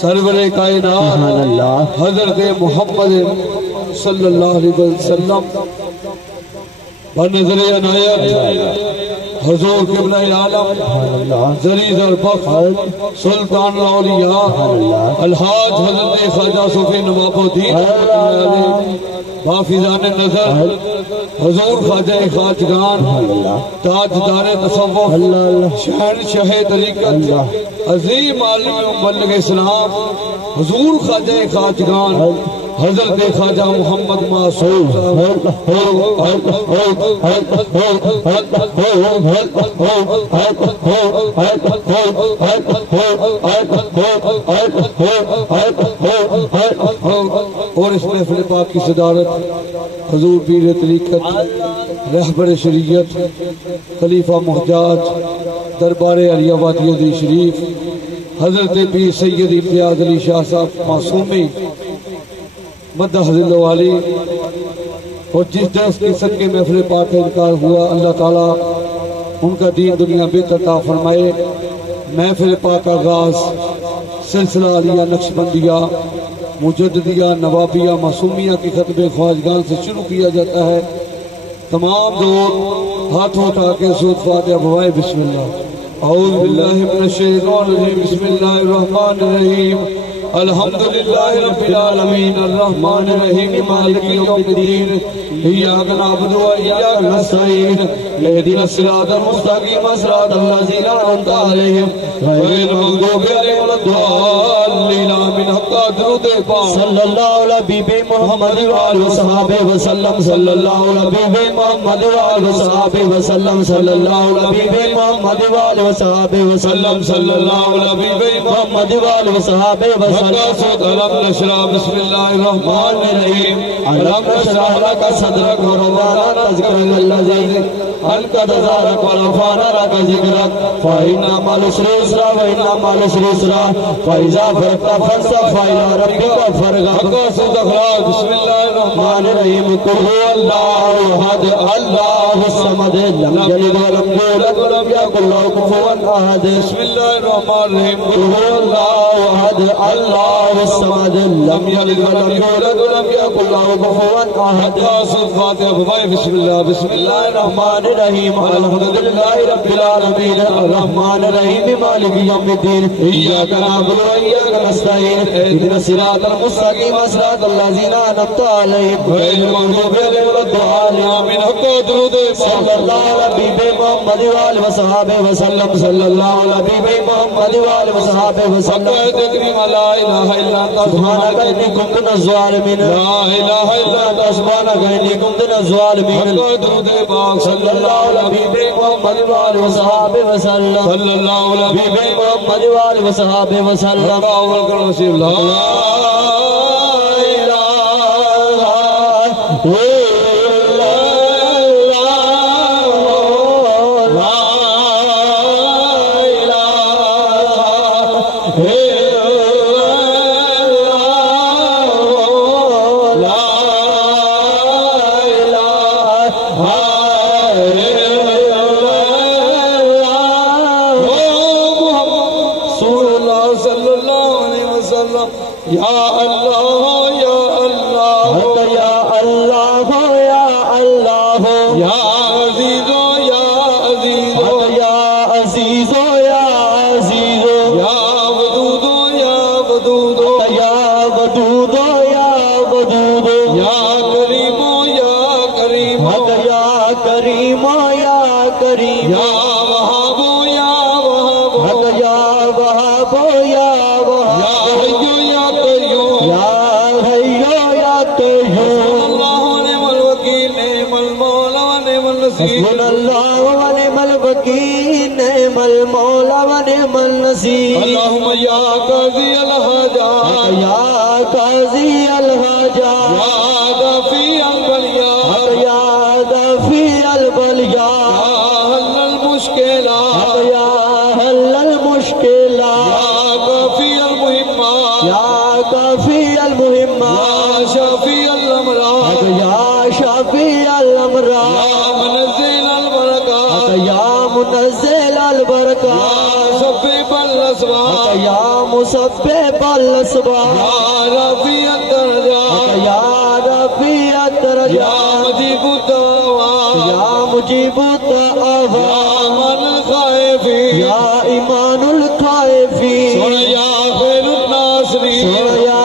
سرور کائنات حضرت محمد صلی اللہ علیہ وسلم بنظر عنایت حضور قبلہ العالم زریز البخت سلطان الاولیاء الحاج حضرت خواجہ صوفی نواب الدین حافظان نظر حضور خواجہ خواجگان تاجدار تصوف شہنشاہ طریقت عظیم عالم مبلغ اسلام حضور خواجہ خواجگان حضرت خواجہ محمد معصوم اور اس محفل پاک کی صدارت حضور پیر طریقت رہبر شریعت خلیفہ محتاج دربار علیہ وادی شریف حضرت پیر سید امتیاز علی شاہ صاحب معصومی مدہ حضرت والی اور جس درس کی صدقے محفل پاک کا انکار ہوا اللہ تعالیٰ ان کا دین دنیا بہتر عطا فرمائے۔ محفل پاک کا آغاز سلسلہ علیہ نقشبندیہ مجددیہ نوابیہ معصومیہ کی خطب خواجگان سے شروع کیا جاتا ہے۔ تمام دور ہاتھوں اٹھا کے سورۃ فاتحہ بھوائے بسم اللہ۔ اعوذ باللہ من الشیطان الرجیم بسم اللہ الرحمن الرحیم الحمدللہ رب العالمین الرحمن الرحیم مالک یوم الدین ایاک نعبد و ایاک نستعین اہدنا الصراط المستقیم صراط الذین انعمت علیہم غیر المغضوب علیہم ولا الضالین آمین۔ حق درود پاک صلی اللہ علیہ حبیب محمد وآلہ وصحبہ وسلم صلی اللہ علیہ حبیب محمد وآلہ وصحبہ وسلم صلی اللہ علیہ حبیب محمد وآلہ وصحبہ وسلم صلی اللہ علیہ حبیب محمد وآلہ وصحبہ وسلم۔ علم نشرح بسم اللہ الرحمن الرحیم علم نشرح لک صدرک ورفعنا ذکرک الذی انقض ظہرک ورفعنا لک ذکرک فإن مع العسر یسرا وإن مع العسر یسرا فإذا فرغت فانصب وإلى ربک فارغب۔ بسم اللہ الرحمن الرحیم قل هو اللہ احد اللہ الصمد لم یلد ولم یولد ولم یکن لہ کفوا احد۔ بسم اللہ الرحمن الرحیم قل هو اللہ احد اللہ الصمد لم یلد ولم یولد ولم یکن لہ کفوا احد۔ سورۃ فاتحہ بھائی بسم اللہ۔ بسم اللہ الرحمن الرحیم الحمدللہ رب العالمین الرحمن الرحیم مالک یوم الدین ایاک نعبد و ایاک نستعین اہدنا الصراط المستقیم صراط الذین انعمت علیہم غیر المغضوب علیہم ولا الضالین آمین۔ حق درود صلی اللہ علیہ حبیب محمد وآلہ وصحبہ وسلم صلی اللہ علیہ حبیب محمد وآلہ وصحبہ وسلم۔ تکریم لا الہ الا انت سبحانک انی کنت من الظالمین لا الہ الا انت سبحانک انی کنت من الظالمین۔ درود پاک صلی اللہ علیہ حبیب محمد وآلہ وصحبہ وسلم صلی اللہ علیہ حبیب محمد وآلہ وصحبہ وسلم۔ اول کرو رسول اللہ یا ونعم النصير حسبنا الله ونعم الوكيل نعم المولى ونعم النصير اللهم يا قاضي الحاجات يا قاضي الحاجات يا دافع البليات يا دافع البليات يا حل المشكلات يا حل المشكلات يا كافي المهمات يا كافي المهمات يا شافي الأمراض يا شافي الأمراض يا منزل البركات يا منزل البركات يا مسبب الأسباب يا مسبب الأسباب يا رفيع الدرجات يا رفيع الدرجات يا مجيب الدعوات يا مجيب الدعوات يا من الخائفين يا إيمان الخائفين سن يا خير الناصرين يا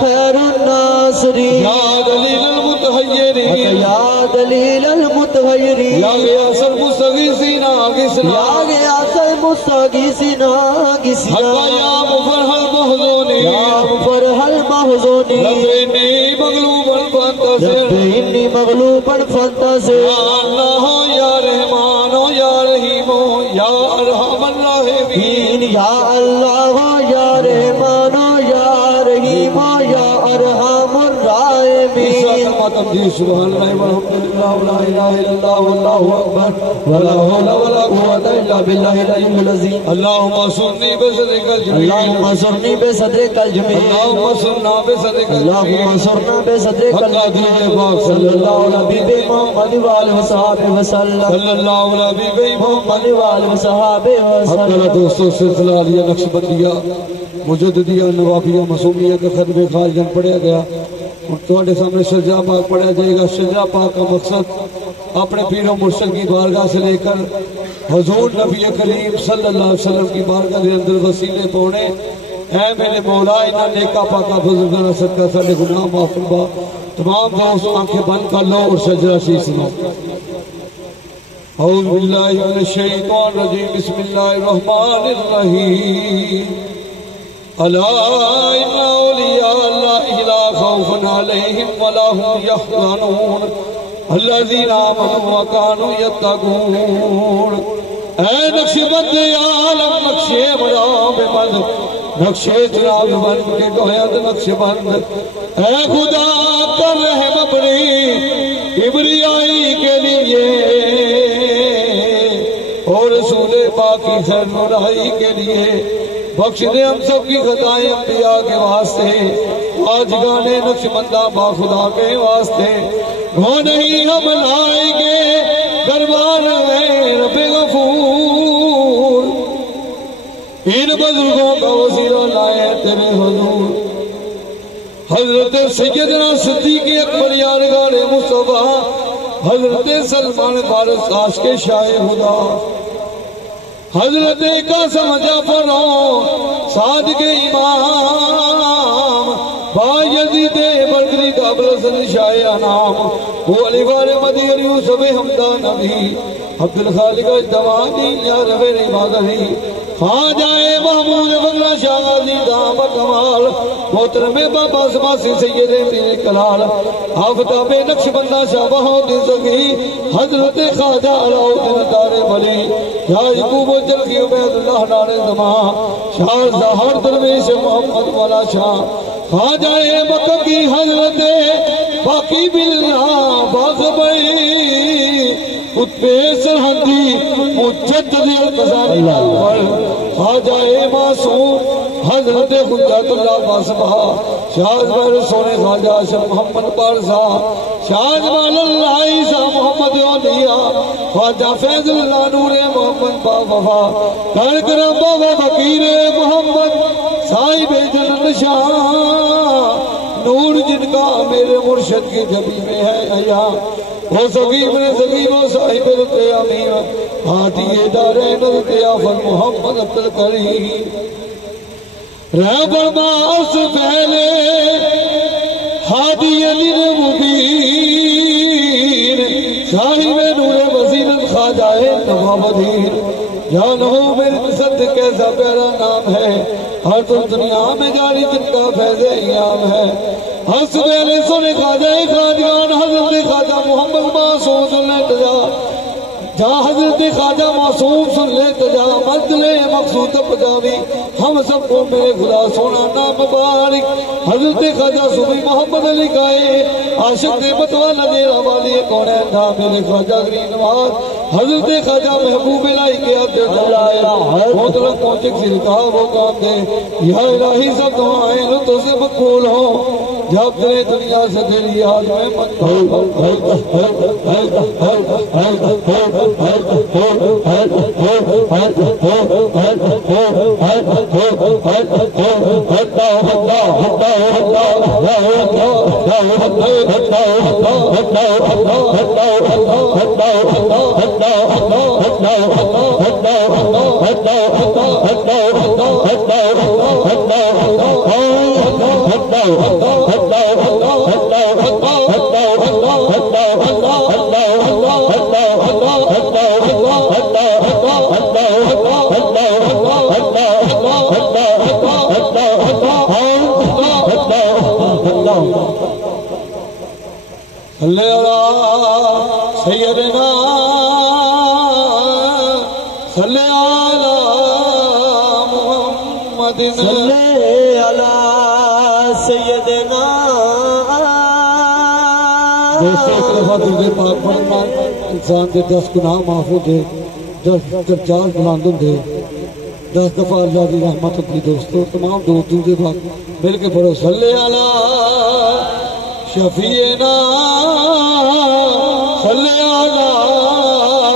خير الناصرين يا دليل المتحيرين يا دليل المتغيرين يا غياث المستغيثين أغثنا يا غياث المستغيثين أغثنا حتى يا مفرح المحزونين يا مفرح المحزونين رب إني مغلوب فانتصر رب إني مغلوب فانتصر يا الله يا رحمن يا رحيم يا أرحم الراحمين يا الله يا رحمن يا رحيم يا أرحم الراحمين سبحان الله والحمد لله ولا إله إلا الله والله أكبر ولا حول ولا قوة إلا بالله العلي العظيم اللهم صلِّ بصدرك الجميل اللهم صلِّ بصدرك الجميل اللهم صلِّ بصدرك اللهم صلِّ بصدرك الجميل صلى الله على حبيب محمد وآله وصحبه وسلم صلی اللہ علیہ حبیب محمد وآله وصحبه اپنا وسلم دوستوں سلسلہ علیہ نقشبندیہ مجددیہ نوافیہ معصومیہ کا خطبہ خارجن پڑھا گیا اور تمہارے سامنے شجاع پاک پڑھا جائے گا۔ شجاع پاک کا مقصد اپنے پیر و مرشد کی بارگاہ سے لے کر حضور نبی کریم صلی اللہ علیہ وسلم کی بارگاہ کے اندر وسیلے پونے اے میرے مولا انہاں نیکا پاکا بزرگاں صدقہ سارے گناہ معاف فرما۔ تمام دوست آنکھیں بند کر لو اور شجرہ شیش سنو۔ اعوذ باللہ من الشیطان الرجیم بسم اللہ الرحمن الرحیم الا ان اولیاء اللہ لا خوف علیہم ولا هم یحزنون الذین آمنوا وکانوا یتقون۔ اے نقش بند عالم نقشے مراب بند نقشے جناب بند کے گویت نقش بند اے خدا کر رحم اپنی ابریائی کے لیے اور رسول پاک کی خیر نورائی کے لیے بخش دے ہم سب کی خطائیں انبیاء کے واسطے آج گانے نقش بندہ با خدا کے واسطے وہ نہیں ہم لائیں گے دربار میں رب غفور ان بزرگوں کا وسیلہ لائے تیرے حضور حضرت سیدنا صدیق اکبر یارغار مصطفیٰ حضرت سلمان فارس عاشق شاہ خدا حضرت قاسم جعفر صادق امام با یزید برگری قابل حسن شاہ انام وہ علی وار مدی اور یوسف حمدان نبی عبدالخالق اجدوانی یا ربیر بادری خواجہ محمود بغلہ شاہ غازی دام کمال محترم بابا سماسی سید امیر کلال آفتاب نقش بندہ شاہ بہودی سگی حضرت خواجہ علاؤدین دار بلی یا یقوب و جلگی عبید اللہ نار زمان شاہ زہر درویش محمد والا شاہ خواجہ مکہ کی حضرت باقی باللہ باغبئی خطبے سرحدی مجدد القضائی پر خواجہ معصوم حضرت حجت اللہ باسبہ شاہ زبیر سونے خواجہ اشرف محمد بارزہ شاہ زبال اللہ عیسیٰ محمد علیہ خواجہ فیض اللہ نور محمد با وفا کرکرم بابا فقیر محمد صاحب جنت شاہ نور جن کا میرے مرشد کی جبی میں ہے ایا وہ سقیب نے سقیب و صاحب رتے امین ہاتھی دارین رتے آفر محمد عبدالکریم رہ فرما اس پہلے ہادی علی مبین صاحب نور وزیرت خواجہ نوابدین جانو میرے مصد کیسا پیارا نام ہے ہر تو دنیا میں جاری جن کا فیض ایام ہے حضرت علی سنے خواجہ خواجگان حضرت خواجہ محمد معصوم سن لے تجا جا حضرت خواجہ معصوم سن لے تجا مجلے مقصود پجاوی ہم سب کو میرے خدا سونا نام مبارک حضرت خواجہ صوفی محمد علی گائے عاشق نعمت والا دیرہ والی کون ہے نام میرے خواجہ گرین نواز حضرت خواجہ محبوب الہی کے عدد جلائے محترم پہنچے کسی رکھا وہ کام دے یا الہی سب دعائیں لطف سے مقبول ہوں جب تیرے دنیا سے تیری آج میں صلی اللہ سیدنا صلی اللہ محمد صلی اللہ سیدنا دوستو ایک دفعہ درود پاک پڑھنا انسان دے 10 گناہ معاف ہو دے 10 درجات بلند ہوں دے 10 دفعہ اللہ دی رحمت ہوتی دوستو تمام دوستوں دے پاک مل کے پڑھو صلی اللہ شفیعنا صلی اللہ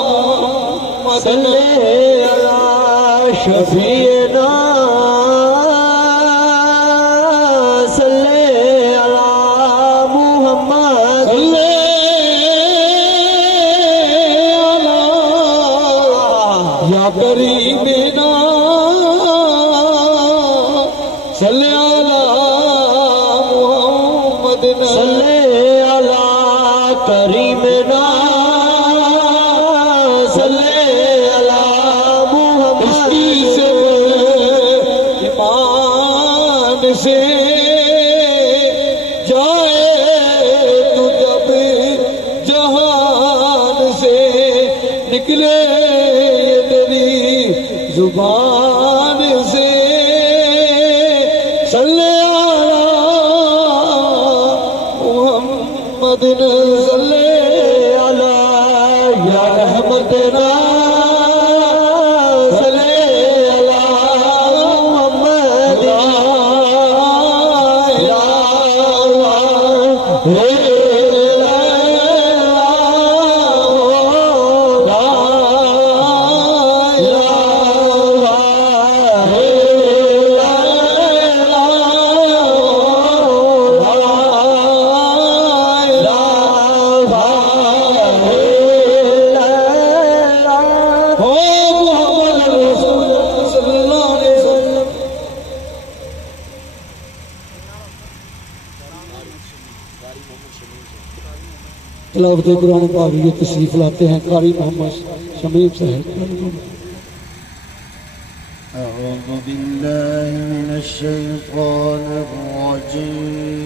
محمد صلی اللہ شفیعنا صلی اللہ محمد صلی اللہ یا کریمنا صلی اللہ محمد صلی اللہ کریمنا صلی اللہ محمد سے ایمان سے جائے تو جب جہان سے نکلے یہ تیری زبان سے صلی محمد صلی اللہ یا رحمتنا صلی اللہ محمد یا تلاوت قرآن پاک یہ تشریف لاتے ہیں قاری محمد شمیم صاحب أعوذ بالله من الشيطان الرجيم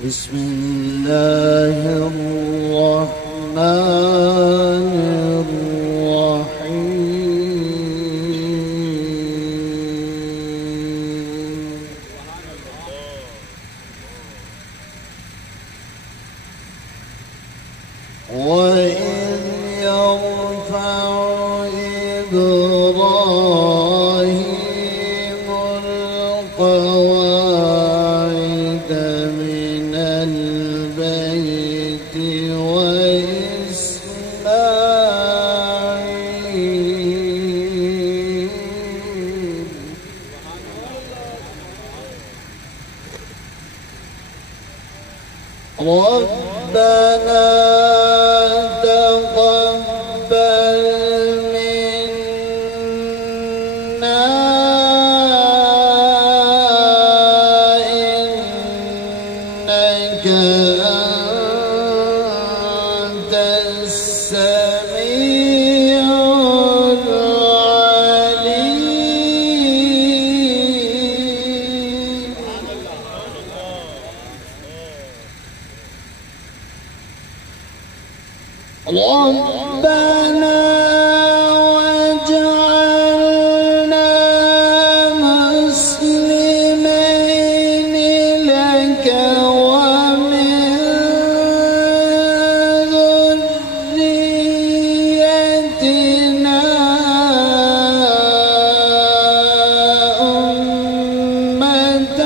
بسم الله الرحمن الرحيم وَإِذْ يَرْفَعُ إِبْرَاهِيمُ الْقَوَاعِدَ مِنَ الْبَيْتِ وَإِسْمَاعِيلَ رَبَّنَا ربنا واجعلنا مسلمين لك ومن ذريتنا أمة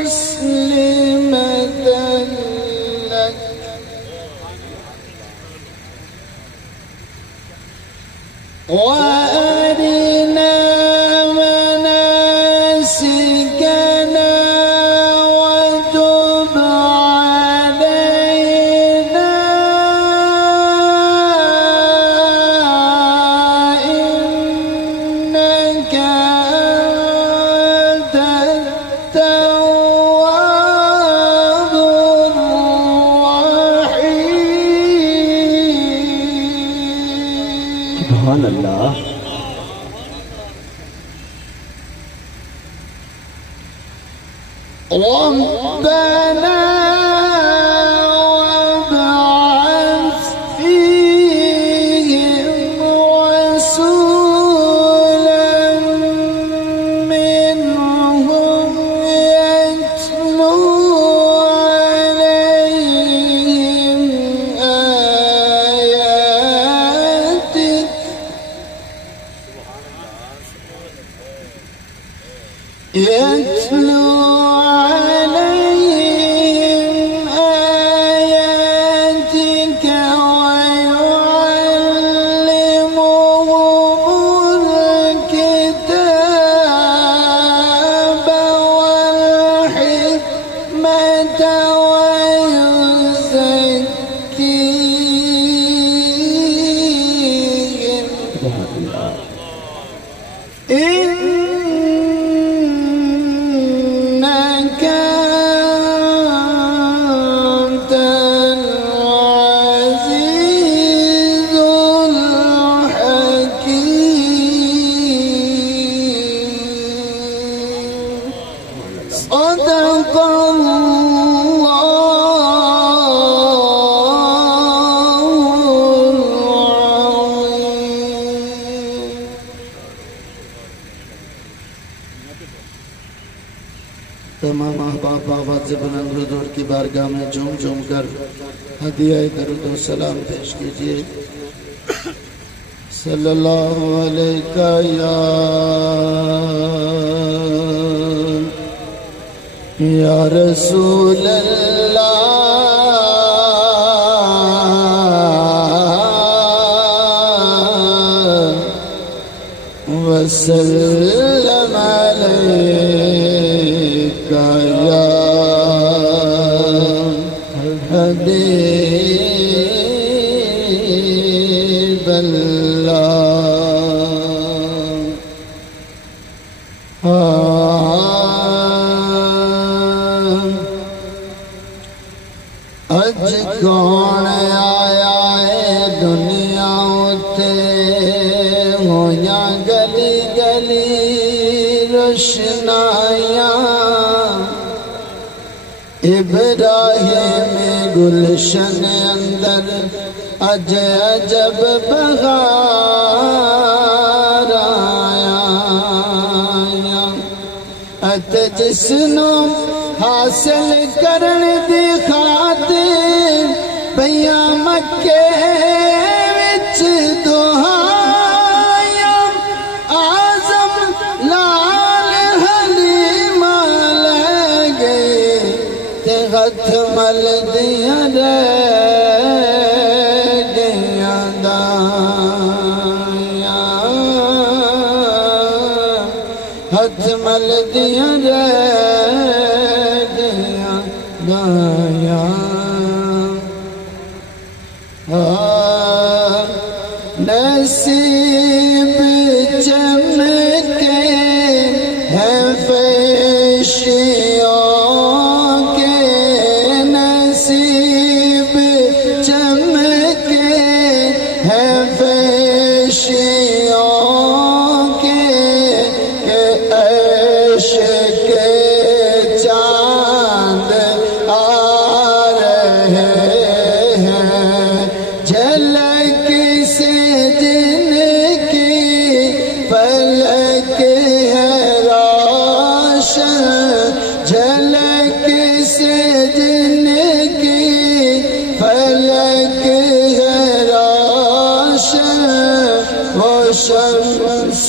مسلمة لك وأرنا مناسكنا وتب علينا إنك أنت التواب الرحيم. سبحان اللہ. ربنا وابعث فيهم رسولا منهم يتلو عليهم آياتك يتلو عليهم آياتك ويعلمهم الكتاب والحكمة ويزكيهم إنك أنت العزيز الحكيم. صدق الله العظيم. تمام احباب آواز بلند حضور کی بارگاہ میں جھوم جھوم کر ہدیہ درود و سلام پیش کیجیے. صلی اللہ علیہ یا رسول اللہ وسلم علیک یا حبیب اللہ. اج کون آیا ہے دنیا اتے ہویاں گلی گلی روشنائیاں ابراہیم گلشن اندر اج عجب بہار آیا ات جسنو حاصل کرن دی خاطر پیاں مکے وچ دعائیاں آزم لال حلیمہ لے گئے تے ہتھ مل دیاں رہ گئیاں دائیاں ہتھ مل دیاں رہ گئیاں دائیاں. نصیب چمکے ہیں فیشیوں کے نصیب چمکے ہیں فیشیوں کے کہ عیش کے چاند آ رہے ہیں جھلک سے جن کی فلک ہے روشن وہ شمس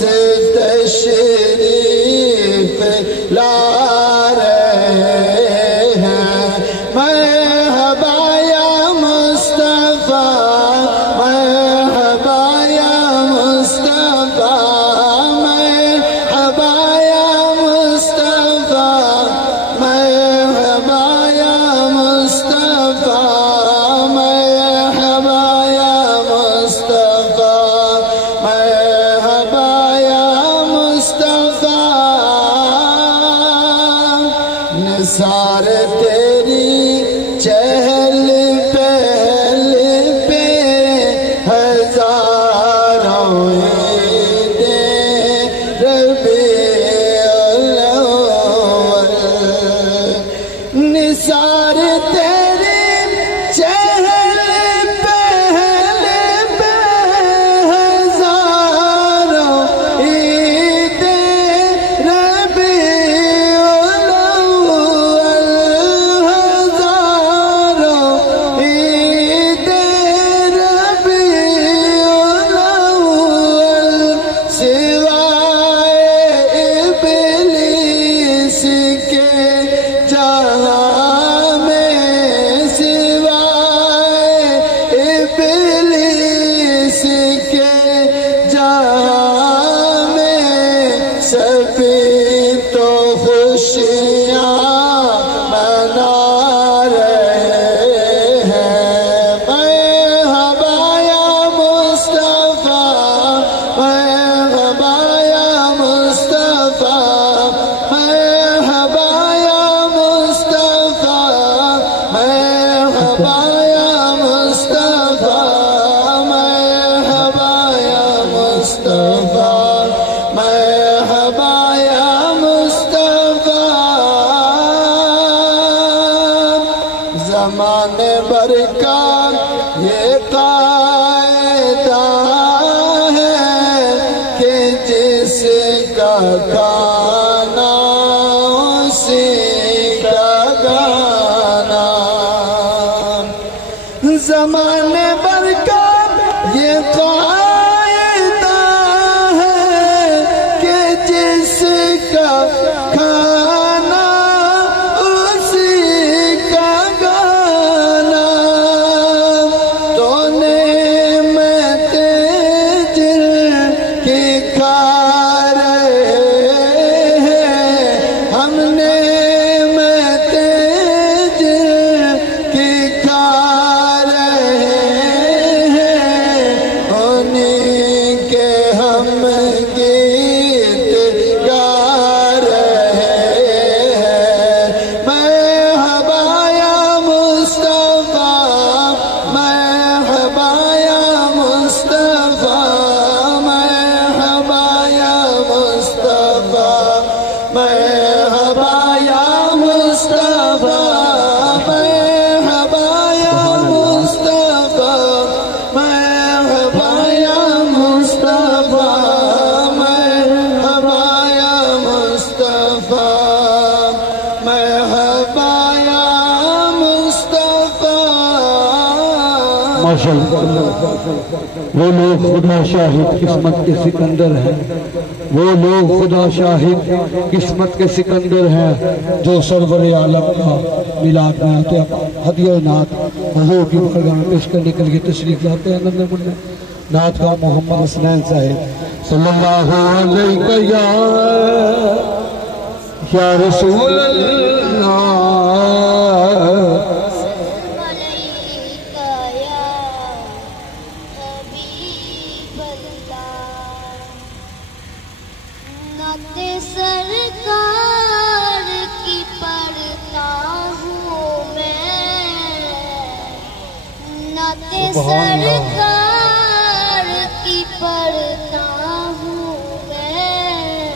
تشریف لا رہے ہیں مرحبا یا مصطفیٰ مرحبا یا مصطفیٰ مرحبا یا مصطفیٰ مرحبا یا مصطفیٰ مرحبا یا مصطفیٰ مرحبا یا مصطفیٰ نثار تیری چہل پہل پہ ہزاروں عیدیں ربیع الاول نثار تیری چہل پہل پہ ہزاروں عیدیں ربیع الاول ہزاروں عیدیں ربیع الاول سوائے ابلیس کے جہاں میں سوائے ابلیس کے جہاں میں سبھی تو خوشیاں منا رہے ہیں مرحبا یا مصطفیٰ مرحبا یا مصطفیٰ مرحبا یا مصطفیٰ مرحبا یا مصطفیٰ مرحبا یا مصطفیٰ مرحبا یا مصطفیٰ زمانے بھر کا یہ قاعدہ ہے کہ جس کا گانا اسی کا گانا زمانے بھر کا یہ قاعدہ ہے کہ جس کا کھانا اسی کا گانا تو نعمت جن کی کھا رہے ہیں ہم نعمت جن کی کھا رہے ہیں انہیں کے ہم گیت گا رہے ہیں مرحبا یا مصطفیٰ مرحبا یا مصطفیٰ مرحبا یا مصطفیٰ مرحبا یا مصطفیٰ مرحبا یا مصطفیٰ مرحبا یا مصطفیٰ مرحبا یا مصطفیٰ مرحبا یا مصطفیٰ ماشاءاللہ وہ لوگ خدا شاہد قسمت کے سکندر ہیں وہ لوگ خدا شاہد قسمت کے سکندر ہیں جو سرور عالم کا میلاد میں آتے ہیں ہدیہ نعت حضور کی بارگاہ میں پیش کرنے کے لیے تشریف لاتے ہیں نمبر منہ نعت کا محمد حسنین صاحب صلی اللہ علیہ یا رسول اللہ سرکار کی پڑھتا ہوں میں نعت سرکار کی پڑھتا ہوں میں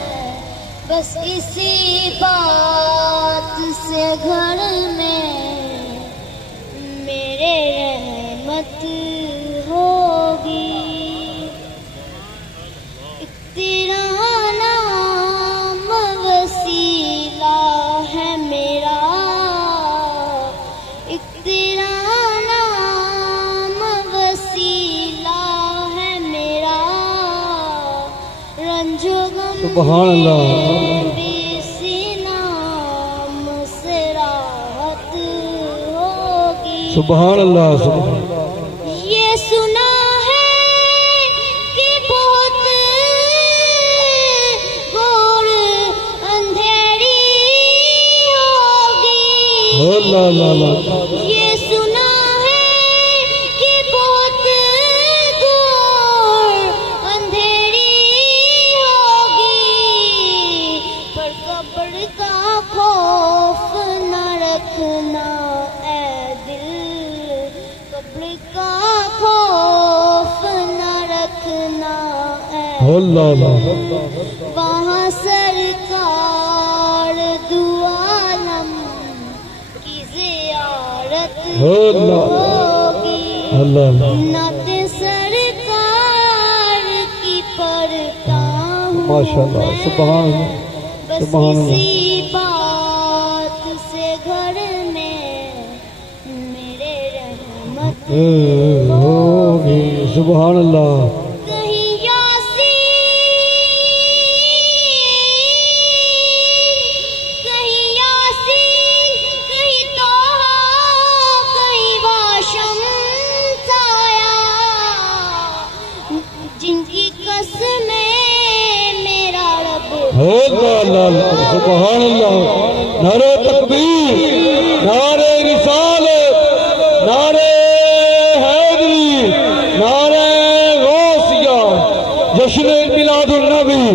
بس اسی بات سے گھر میں میرے رحمت ہوگی تیرا نام وسیلہ سبحان اللہ اسی نام سے راحت ہوگی. سبحان اللہ سبحان یہ سنا ہے کہ بہت گھور اندھیری ہوگی. اللہ اللہ اللہ یہ سنا ہے کہ بہت گھور اندھیری ہوگی. پر قبر کا خوف نہ رکھنا اے دل. قبر کا خوف نہ رکھنا اے اللہ اللہ وہاں سرکار دو عالم کی زیارت اللہ ہوگی. اللہ اللہ نعت سرکار کی پڑھتا ہوں ماشاءاللہ میں. سبحان اللہ بس سبحان اللہ. اسی بات سے گھر میں میرے رحمت ہوگی. سبحان اللہ کہیں یاسین کہیں توحا کہیں واشم سایہ. جن کی قسمیں میرا رب اللہ اللہ اللہ سبحان اللہ. نعرہ تکبیر نعرہ رسالت نعرہ حیدری نعرہ غوثیہ جشن میلاد النبی.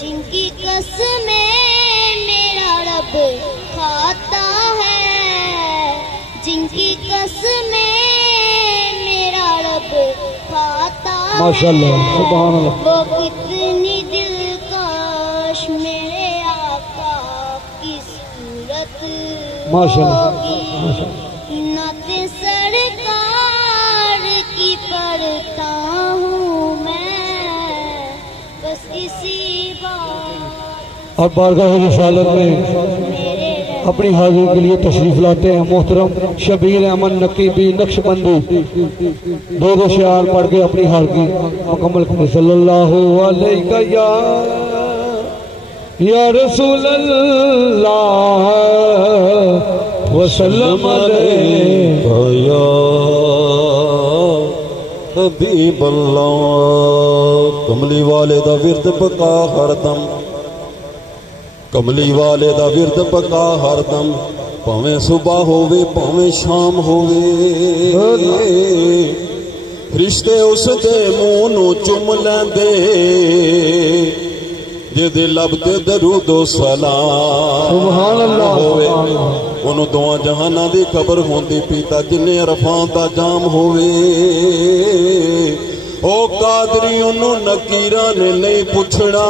جن کی قسمیں میرا رب کھاتا ہے. جن کی قسمیں میرا رب کھاتا ہے. ماشاءاللہ سبحان اللہ وہ کتنی دلکش میرے آقا کی صورت ماشاءاللہ ہوگی. نعت سرکار کی پڑھتا ہوں میں بس اسی بات اور بارگاہ رسالت میں میرے اپنی حاضری کے لیے تشریف لاتے ہیں محترم شبیر احمد نقیبی نقش بندی. دو شعار پڑھ کے اپنی حاضری مکمل کریں. صلی اللہ علیہ یا رسول اللہ وسلم علیہ یا حبیب اللہ. کملی والے دا ورد پکا ہر دم. کملی والے دا ورد پکا ہر دم. پاویں صبح ہووے پاویں شام ہووے. فرشتے اس دے منہ نو چم لیندے جے لب تے درود و سلام سبحان اللہ ہووے. انہوں دعا جہانہ دی خبر ہوندی پیتا جنہیں عرفان دا جام ہووے. او قادری انہوں نکیرہ نے نہیں پوچھنا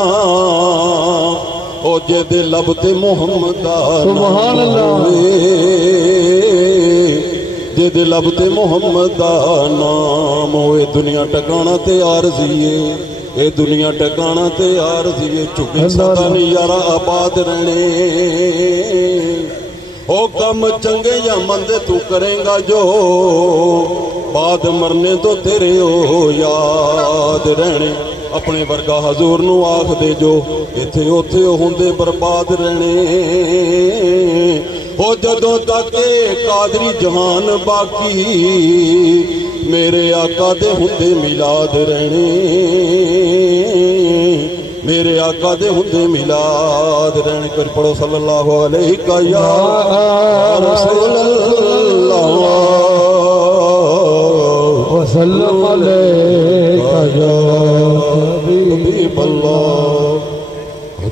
او جے دے لب تے محمد دا سبحان اللہ جے دے لب تے محمد دا نام ہوئے. دنیا ٹکانا تے عارضیے اے دنیا ٹکانا تے عارضیے. چکے سدا نہیں یارا آباد رہنے. او کم چنگے یا مندے تو کریں گا جو بعد مرنے تو تیرے او یاد رہنے. اپنے ورگا حضور نو آخ دے جو ایتھے اوتھے ہوندے برباد رہنے. او جدوں تک قادری جہان باقی میرے آقا دے ہوندے میلاد رہنے. میرے آقا دے ہوندے میلاد رہنے. کر پڑھو صلی اللہ علیہ یا رسول اللہ وسلم علیہ یا حبیب اللہ.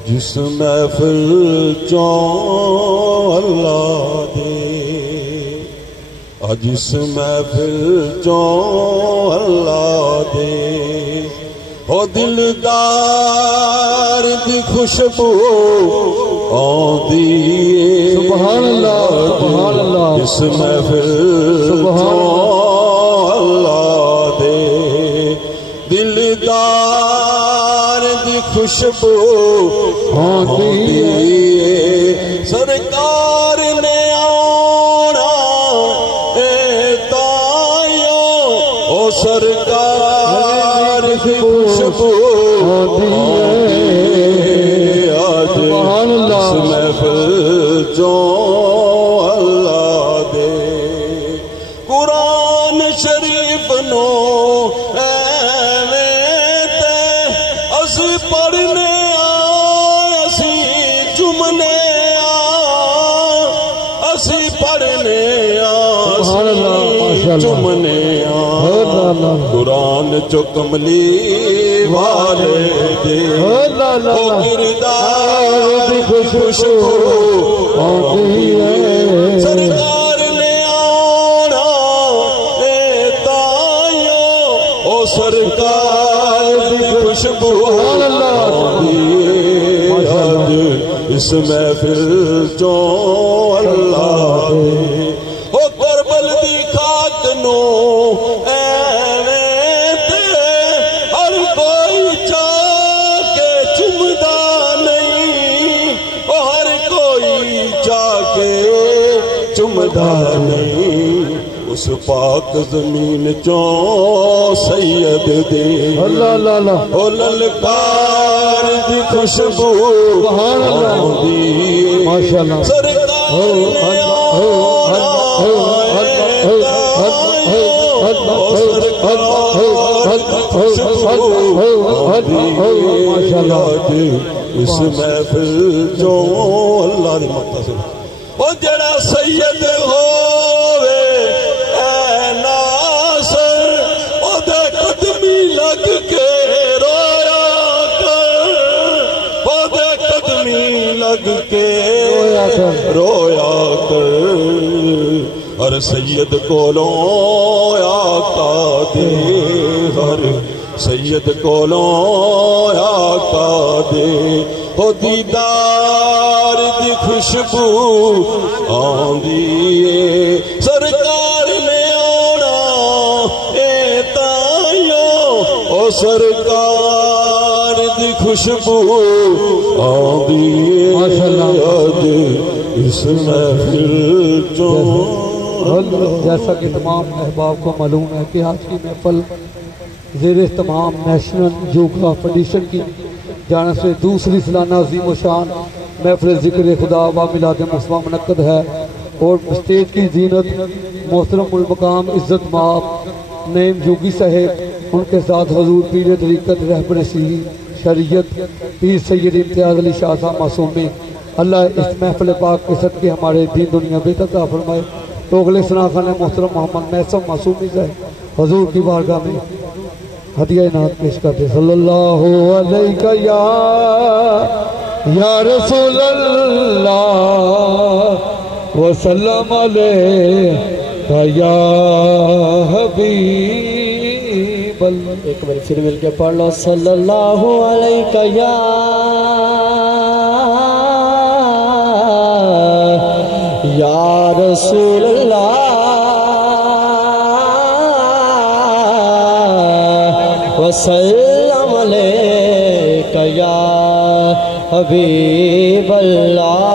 جس محفل چوں اللہ دے جس محفل چوں اللہ دے او دلدار دی خوشبو آندی. سبحان اللہ سبحان اللہ جس محفل چوں اللہ دے دلدار دی خوشبو آندی. سرکار نے آنا اے تائیوں او سرکار کی خوشبو آندی. اس محفل جو اللہ دے قرآن شریف نو ایویں تے اسی پڑھنے اسی جمنے اسی پڑھنے چمنے قرآن چو کملی والے دے او کردار دی خوشبو سرکار نے آنا اے تائیوں او سرکار دی خوشبو اس محفل جو اللہ دے او کربل دی خاک نو ایویں تے ہر کوئی چاہ کے چمدا نہیں او ہر کوئی چاہ کے چمدا نہیں اس پاک زمین چوں سید دے اللہ او للکار دی خوشبو ماشاءاللہ سرکار نے اس محفل جو اللہ دی مختصر او جڑا سید ہووے اے ناصر او دے قدمی لگ کے رویا کر او دے قدمی لگ کے رویا کر ہر سید کولوں آقا دے ہر سید کولوں آقا دے او دیدار دی خوشبو آندی سرکار نے آنا اے تائیوں او سرکار دی خوشبو آندی اس محفل جو جیسا کہ تمام احباب کو معلوم ہے کہ آج کی محفل زیر اہتمام نیشنل یوگا فیڈریشن کی جانب سے دوسری سالانہ عظیم و شان محفل ذکر خدا و میلاد مصطفی منعقد ہے اور اسٹیج کی زینت محترم المقام عزت مآب نعیم یوگی صاحب، ان کے ساتھ حضور پیر طریقت رہبر شریعت پیر سید امتیاز علی شاہ صاحب معصومی۔ اللہ اس محفل پاک کے صدقے ہمارے دین دنیا بہتر عطا فرمائے۔ توغل ثنا خان محترم محمد محسن معصومی صاحب حضور کی بارگاہ میں ہدیہ نعت پیش کرتے صلی اللہ علیہ یا رسول اللہ وسلم علیہ یا حبیب اللہ۔ ایک بار پھر مل کے پڑھ لو صلی اللہ علیہ یا رسول اللہ وسلم علیک یا حبیب اللہ۔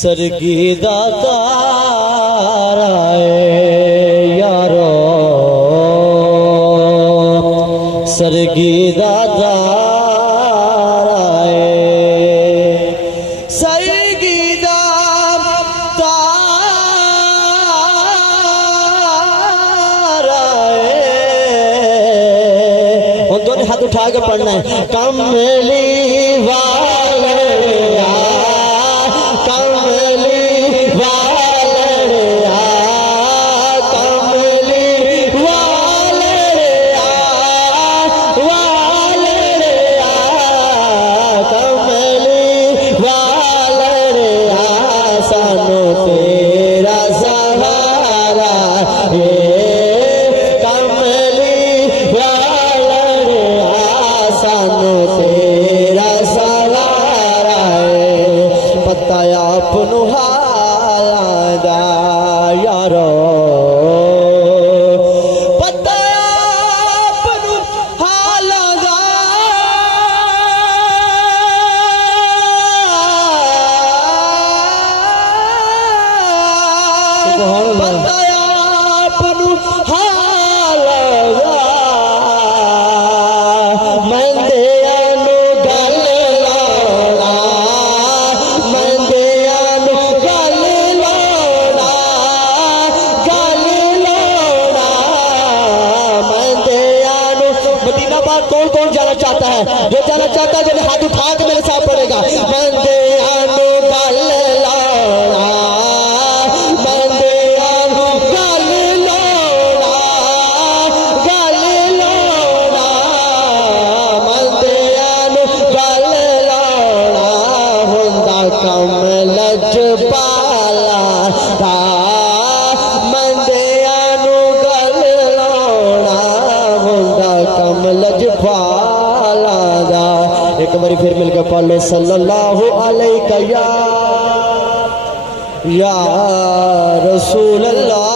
سرگیدہ تار آئے یارو سرگیدہ تار آئے سرگیدہ تار آئے ان دونوں ہاتھ اٹھا کے پڑھنا ہے۔ کملی والے تیرا سہارا آباد کون کون جانا چاہتا ہے؟ جو جانا چاہتا ہے جو ہاتھ اٹھا کے میرے ساتھ پڑے گا بندیانو گل لوڑا بندیانو گل لوڑا گل لوڑا بندیانو گل لوڑا ہوندا کم لج پالا بندیانو گل لوڑا ہوندا کم لج پالا دا ایک باری پھر مل کے پڑھ لو صلی اللہ علیہ یا رسول اللہ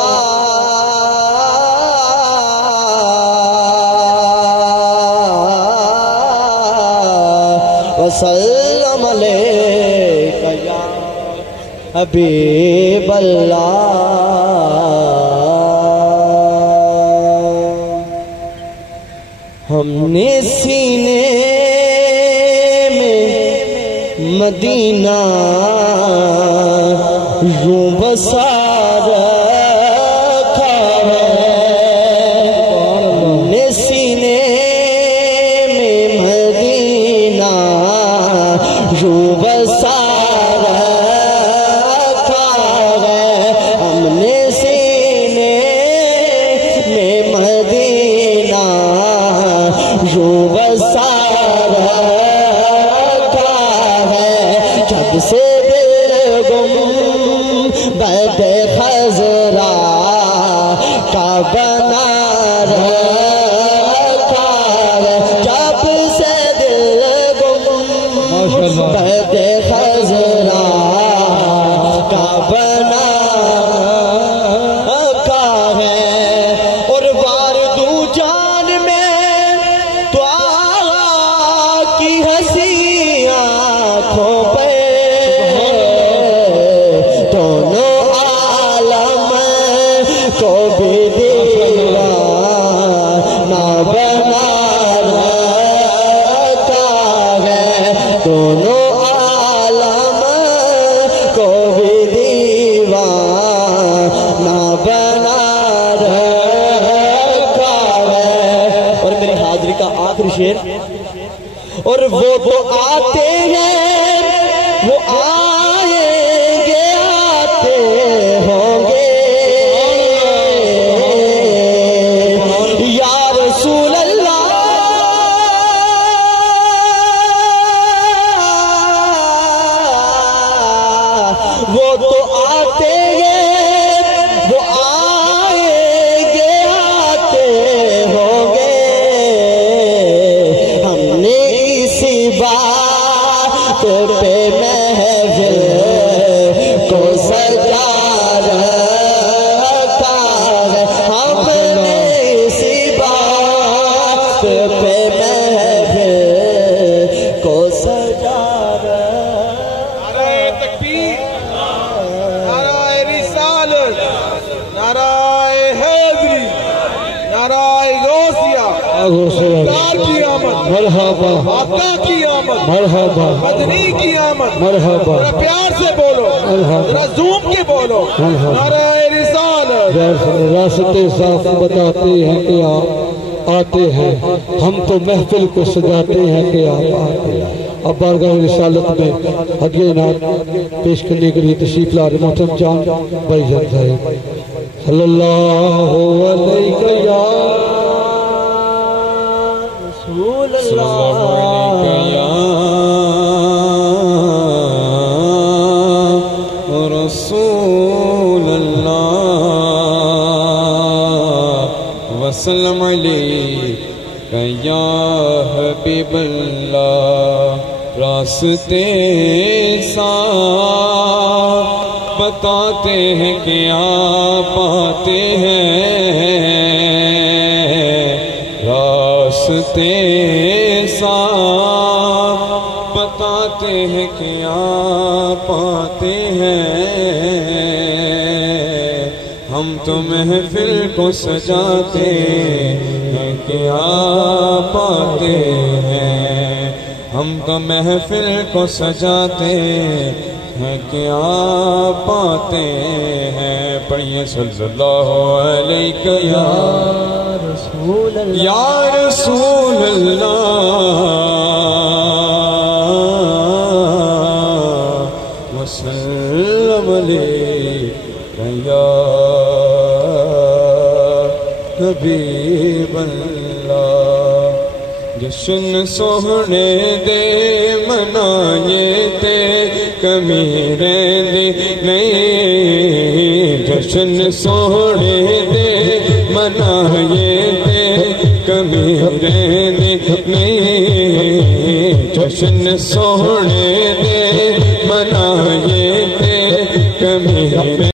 وسلم علیہ یا حبیب اللہ ہم نے سینے میں مدینہ یوں بسا رکھا ہے ہم نے سینے میں مدینہ یوں بسا رکھا ہے ہم نے سینے میں مدینہ یوں بسا رکھا ہے جب سے دل گم بد خزرا کا بنا رکھا ہے جب سے دل گم بد خزرا کا بنا رکھا ہے اور بار دو جان میں تو آقا کی ہنسی آنکھوں پہ دونوں عالم کو بھی دیوانہ بنا رکھا ہے دونوں عالم کو بھی دیوانہ بنا رکھا ہے اور میری حاضری کا آخری شعر اور وہ تو آتے ہیں وہ آئیں گے آتے ہوں گے یا رسول اللہ وہ تو آتے ہیں وہ آئیں گے آتے ہوں گے ہم نے اسی بات پہ محفل کو سجا رکھا ہے ہم نے اسی بات پہ محفل کو سجا نعرہ تکبیر، نعرہ رسالت، نعرہ حیدری، نعرہ غوثیہ، سرکار کی آمد، مرحبا آقا کی آمد، مرحبا مدنی کی آمد، مرحبا ذرا پیار سے بولو، ذرا زوم کے بولو، نعرہ رسالت. راستے صاف بتاتے ہیں کہ آپ آتے ہیں ہم تو محفل کو سجاتے ہیں کہ آپ آتے ہیں اب بارگاہ رسالت میں ہدیہ انعام پیش کرنے کے لیے تشریف لا رہے محترم جان بھائی جان صاحب صلی اللہ علیہ یا رسول اللہ رسول اللہ وسلم علیہ یا حبیب اللہ راستے صاف بتاتے ہیں کہ آپ آتے ہیں راستے صاف بتاتے ہیں کہ آپ آتے ہیں ہم تو محفل کو سجاتے ہیں کہ آپ آتے ہیں ہم تو محفل کو سجاتے ہیں کہ آپ آتے ہیں پڑھیے صلی اللہ علیہ یا رسول یا رسول اللہ وسلم علیک یا حبیب اللہ جشن سوہنے دے منائے تے کمی رہندی نہیں جشن سوہنے دے منائے تے کمی رہندی نہیں جشن سوہنے دے